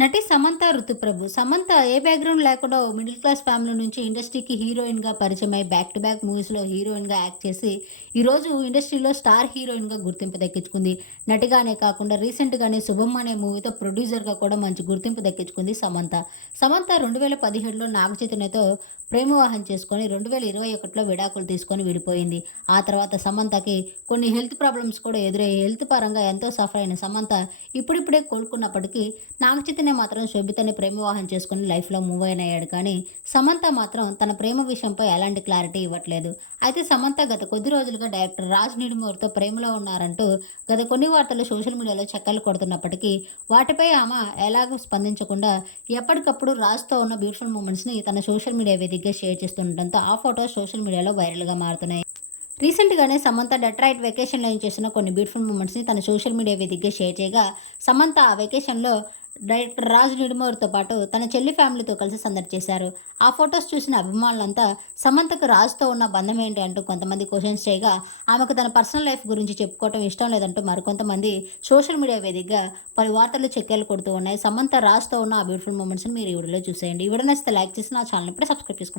నటి సమంత ఋతుప్రభు. సమంత ఏ బ్యాక్గ్రౌండ్ లేకుండా మిడిల్ క్లాస్ ఫ్యామిలీ నుంచి ఇండస్ట్రీకి హీరోయిన్గా పరిచయం అయి బ్యాక్ టు బ్యాక్ మూవీస్లో హీరోయిన్గా యాక్ట్ చేసి ఈరోజు ఇండస్ట్రీలో స్టార్ హీరోయిన్గా గుర్తింపు దక్కించుకుంది. నటిగానే కాకుండా రీసెంట్గానే శుభం అనే మూవీతో ప్రొడ్యూసర్గా కూడా మంచి గుర్తింపు దక్కించుకుంది సమంత. సమంత రెండు వేల పదిహేడులో నాగ చైతన్యతో ప్రేమవాహం చేసుకొని రెండు వేల ఇరవై ఒకటిలో విడాకులు తీసుకొని విడిపోయింది. ఆ తర్వాత సమంతకి కొన్ని హెల్త్ ప్రాబ్లమ్స్ కూడా ఎదురయ్యి హెల్త్ పరంగా ఎంతో సఫర్ అయిన సమంత ఇప్పుడిప్పుడే కోలుకున్నప్పటికీ నాగ చైతన్య మాత్రం శోభితని ప్రేమ వివాహం చేసుకుని లైఫ్లో మూవ్ అయిన అయ్యాడు కానీ సమంత మాత్రం తన ప్రేమ విషయంపై ఎలాంటి క్లారిటీ ఇవ్వట్లేదు. అయితే సమంత గత కొద్ది రోజులుగా డైరెక్టర్ రాజ్ నిడిమూర్తో ప్రేమలో ఉన్నారంటూ గత కొన్ని వార్తలు సోషల్ మీడియాలో చక్కర్లు కొడుతున్నప్పటికీ వాటిపై ఆమె ఎలాగూ స్పందించకుండా ఎప్పటికప్పుడు రాజ్తో ఉన్న బ్యూటిఫుల్ మూమెంట్స్ని తన సోషల్ మీడియా వేదికగా షేర్ చేస్తుండటంతో ఆ ఫోటోస్ సోషల్ మీడియాలో వైరల్గా మారుతున్నాయి. రీసెంట్గానే సమంత డెట్రాయిట్ వెకేషన్లో ఏం చేసిన కొన్ని బ్యూటిఫుల్ మూమెంట్స్ని తన సోషల్ మీడియా వేదికగా షేర్ చేయగా సమంత ఆ వెకేషన్లో డైరెక్టర్ రాజు నిడుమూరితో పాటు తన చెల్లి ఫ్యామిలీతో కలిసి సందడి చేశారు. ఆ ఫొటోస్ చూసిన అభిమానులంతా సమంతకు రాజుతో ఉన్న బంధం ఏంటి? అంటూ కొంతమంది క్వశ్చన్స్ చేయగా ఆమెకు తన పర్సనల్ లైఫ్ గురించి చెప్పుకోవటం ఇష్టం లేదంటూ మరికొంతమంది సోషల్ మీడియా వేదికగా పలు వార్తలు చెక్కేలు కొడుతూ ఉన్నాయి. సమంత రాజుతో ఉన్న ఆ బ్యూటిఫుల్ మూమెంట్స్ని మీరు ఈ వీడియోలో చూసేయండి. ఈ వీడియో నచ్చితే లైక్ చేసి నా ఛానల్ ఇప్పుడే సబ్స్క్రైబ్ చేసుకోండి.